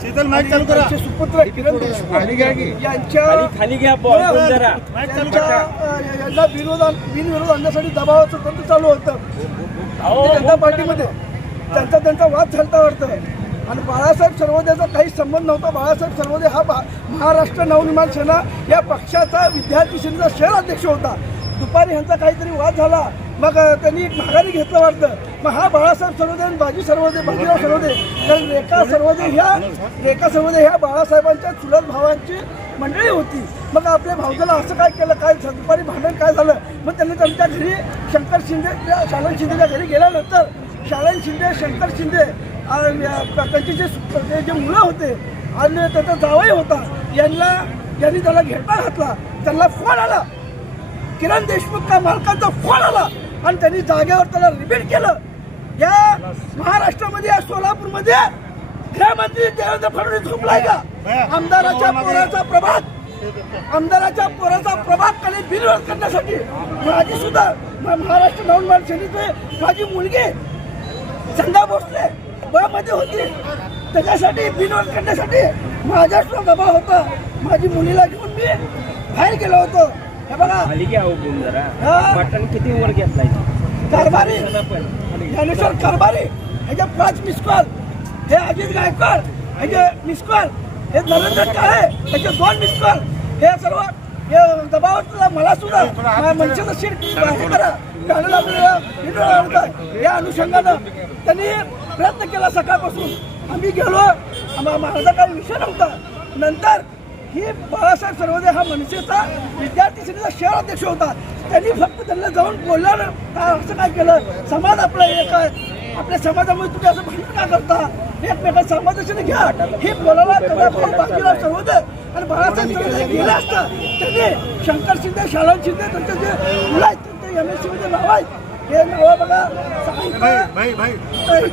Sheetal mic चालू करा. सुपुत्र किरण देशमुख यांच्या यांना बिनविरोध आणण्यासाठी दबावाचं तंत्र चालू होतं भारतीय जनता पार्टीमध्ये. त्यांचा वाद झालता वाटतं. आणि बाळासाहेब सर्वोदयाचा काही संबंध नव्हता. बाळासाहेब सर्वोदय हा महाराष्ट्र नवनिर्माण सेना या पक्षाचा विद्यार्थी सेनेचा शहर अध्यक्ष होता. दुपारी ह्यांचा काहीतरी वाद झाला, मग त्यांनी एक माघारी घेतलं वाटतं. मग हा बाळासाहेब सर्वोदय आणि बाजीराव सर्वोदय, कारण रेखा सर्वोदय ह्या बाळासाहेबांच्या चुलत भावांची मंडळी होती. मग आपल्या भाऊजाला असं काय केलं, काय दुपारी भांडण काय झालं. मग त्यांनी त्यांच्या घरी शंकर शिंदे शालन शिंदेच्या घरी गेल्यानंतर शालन शिंदे, शंकर शिंदे त्यांचे जे मुलं होते आणि त्याचा जावई होता यांनी त्याला घेरपा घातला. त्यांना फोन आला, किरण देशमुखच्या मालकांचा फोन आला आणि त्यांनी जागेवर त्याला रिपीट केलं. या महाराष्ट्रामध्ये, या सोलापूरमध्ये गृहमंत्री देवेंद्र फडणवीस झोपलाय का? आमदाराच्या पोराचा प्रभाग खाली बिनविरोध करण्यासाठी माझी सुद्धा महाराष्ट्र नवनिर्माण सेनेचे माझी मुलगी संध्या भोसले मध्ये होती. त्याच्यासाठी बिनविरोध करण्यासाठी माझ्या सुद्धा दबाव होता. माझी मुलीला घेऊन मी बाहेर गेलो होतो. हे बघा किती वर घेतलाय कारभारी ज्ञानेश्वर कारभारी, ह्याचे 5 मिस कॉल, हे अजित गायकवाड ह्याचे मिस कॉल, हे नरेंद्र काळे ह्याचे 2 मिस कॉल, हे सर्व हे दबाव मला सुद्धा मनसेचं सीट हे करा घालायला आपल्याला या अनुषंगानं त्यांनी प्रयत्न केला. सकाळपासून आम्ही गेलो, माझा काही विषय नव्हता. नंतर ही बाळासाहेब सर्वोदय हा मनसेचा विद्यार्थी सेनेचा शहर अध्यक्ष होता. त्यांनी फक्त त्यांना जाऊन बोललं, असं काय केलं, समाज आपला एक आहे, आपल्या समाजामुळे तुम्ही असं भांडण का करता, एकमेका समाजाने घ्या हे बोलायला बाजीराव सर्वोदय आणि बाळासाहेब सर्वोदय गेले असतं. त्यांनी शंकर शिंदे, शालन शिंदे त्यांचे जे मुलं आहेत त्यांचे MLC मध्ये नाव आहेत, हे नाव बघा.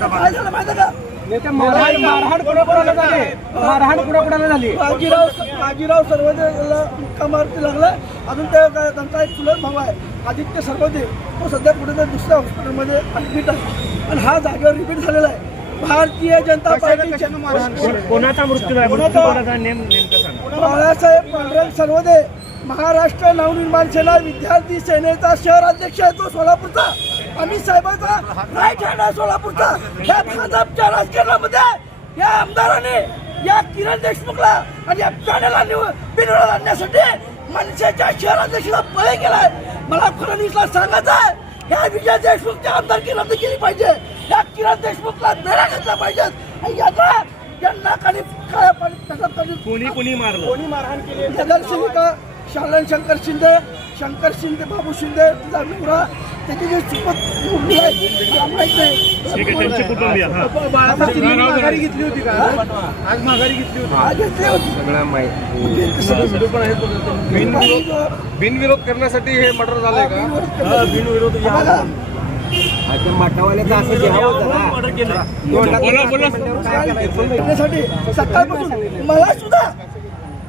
काय झालं माहिती का? मारहाण कोणाकोणाला झाली? बाजीराव सर्वोदयला मुक्का मारती लागला. अजून त्यांचा एक चुलत भाऊ आहे आदित्य सर्वोदय, तो सध्या कुठेतरी दुसऱ्या हॉस्पिटलमध्ये ऍडमिट आहे आणि हा जागेवर रिपीट झालेला आहे. भारतीय जनता पार्टी कोणाचा मृत्यू आहे? बाळासाहेब पांडुरंग सर्वोदय महाराष्ट्र नवनिर्माण सेना विद्यार्थी सेनेचा शहर अध्यक्ष आहे. तो सोलापूरचा अमित साहेबांचा राईट हँड आहे सोलापूरचा. या भाजपच्या राजकारणामध्ये या आमदाराने या किरण देशमुखला आणि या प्राण्याला बिनविरोध आणण्यासाठी मनसेच्या शहर अध्यक्षाला बळी केलाय. मला फडणवीसला सांगायचं आहे, या विजय देशमुखच्या आमदारकी रद्द केली पाहिजे. या किरण देशमुखला बेरा घेतला पाहिजे. यांना खाली कोणी मारहाण केली? नगरसेविका शालन शंकर शिंदे, बाबू शिंदे, तिचा नवरा, त्याची जे चुकत मुलगी आहे माघारी घेतली होती का? आज माघारी घेतली होती. बिनविरोध करण्यासाठी हे मर्डर झालंय का? बिनविरोध करण्यासाठी सकाळपासून मला सुद्धा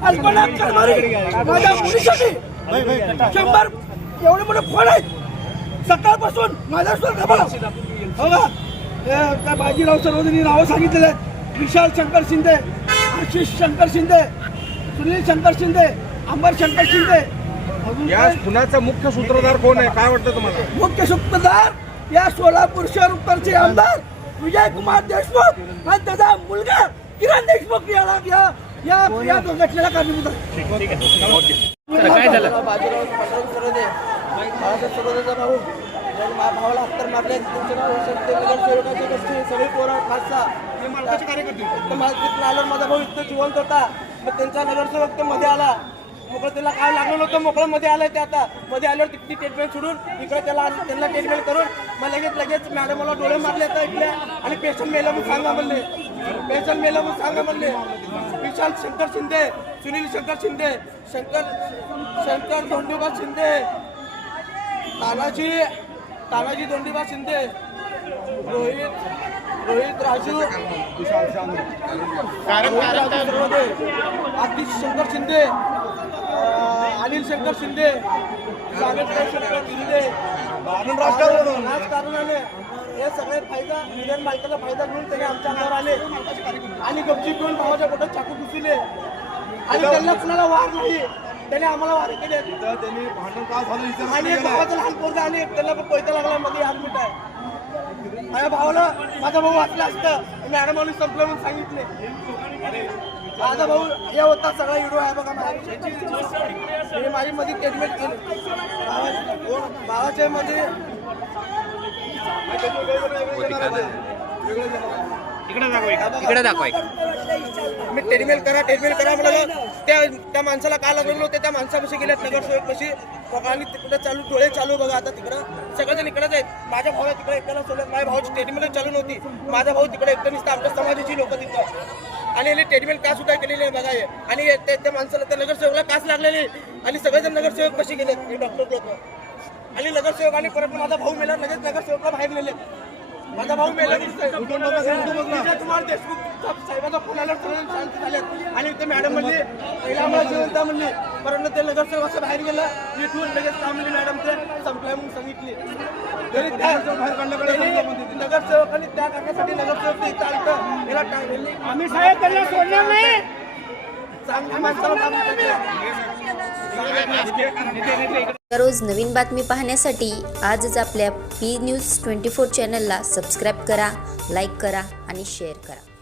कल्पना कारभारी माझ्या मुलीसाठी 100 एवढे मोठे फोन आहेत. सकाळपासून माझ्या सुद्धा दबाव बघा. काय बाजीराव सर्वोदयांनी नावं सांगितलेले आहेत. विशाल शंकर शिंदे, आशिष शंकर शिंदे, सुनील शंकर शिंदे, अंबर शंकर शिंदे. या खुनाचा मुख्य सूत्रधार कोण आहे, काय वाटतं तुम्हाला? मुख्य सूत्रधार या सोलापूर शहर उत्तरचे आमदार विजय कुमार देशमुख आणि त्याचा मुलगा किरण देशमुख या घटनेला कारणीभूत आहे. काय झालं? बाजीराव सर्वोदय, बाळासाहेब सर्वोदयचा भाऊ, भावाला हत्तर मारले. नगरसेवकाच्या गोष्टी सगळी पोरं खासा आल्यावर माझा भाऊ इथं जिवंत होता. मग त्यांचा नगरसेवक ते मध्ये आला. मोकळं त्याला काय लागलं नव्हतं, मोकळं मध्ये आलंय ते. आता मध्ये आल्यावर तिथली ट्रीटमेंट सोडून इकडे त्यांना ट्रीटमेंट करून मग लगेच मॅडमला डोळे मारले आता इथल्या आणि पेशंट मेला म्हणून सांगा म्हणले. विशाल शंकर शिंदे, सुनील शंकर शिंदे, शंकर धोंडीबा शिंदे, तानाजी धोंडीबा शिंदे, रोहित राजू सर्वोदय, आतिश शंकर शिंदे, अनिल शंकर शिंदे, सागर शंकर शिंदे, राजकारणाने हे सगळे फायदा इंडियन मालकाला फायदा घेऊन त्याने आमच्या अंगावर आले आणि गपचीप घेऊन भावाच्या पोटात चाकू घुसले आणि त्यांना कुणाला वार नाही, त्याने आम्हाला वार केले आणि एक भावाचा लहान पोरगा आणि त्याला पण पैसा लागला मध्ये हात मिठाय. माझ्या भावाला माझा भाऊ वाचला असतं मॅडमांनी संपलं म्हणून सांगितले. माझा भाऊ हे होता सगळा व्हिडिओ आहे बघा माझी माझी मध्ये ट्रीटमेंट केली भावाच्या मध्ये इकडे दाखवा मी ट्रीटमेंट करा म्हणाल. त्या माणसाला का लागलेलो होते त्या माणसापाशी गेल्यात नगरसेवक कशी आणि तिकडे चालू डोळे चालू बघा आता तिकडं सगळेजण इकडेच आहेत. माझ्या भावाला तिकडे एकट्याला सोडत माझ्या भावाची ट्रीटमेंट चालू नव्हती. माझा भाऊ तिकडे एकटं नसतं आमच्या समाजाची लोक तिथं आणि याने ट्रीटमेंट का सुद्धा केलेली आहे बघा हे. आणि त्या माणसाला त्या नगरसेवकला कास लागलेली आणि सगळेजण नगरसेवक कशी गेले डॉक्टर लोक आणि नगरसेवक आणि परत माझा भाऊ मेला लगेच नगरसेवकला बाहेर नेले. माझा भाऊ मेला कुमार देशमुख साहेबाचा फोन आल्यावर सगळे शांत झाले आणि ते मॅडम म्हणली पहिला आम्हाला जिवंता म्हणली परत ते नगरसेवक असं बाहेर गेला इथून लगेच का म्हणली मॅडम ते संपलाय म्हणून सांगितली. नगरसेवकांनी त्या करण्यासाठी नगरसेवक इथं आलतं याला टांगली आम्ही साहेब त्यांना सोडणार नाही चांगल्या माणसाला दररोज नवीन बातमी पाहण्यासाठी आजच आपल्या PNews 24 चॅनलला सबस्क्राईब करा, लाईक करा आणि शेअर करा.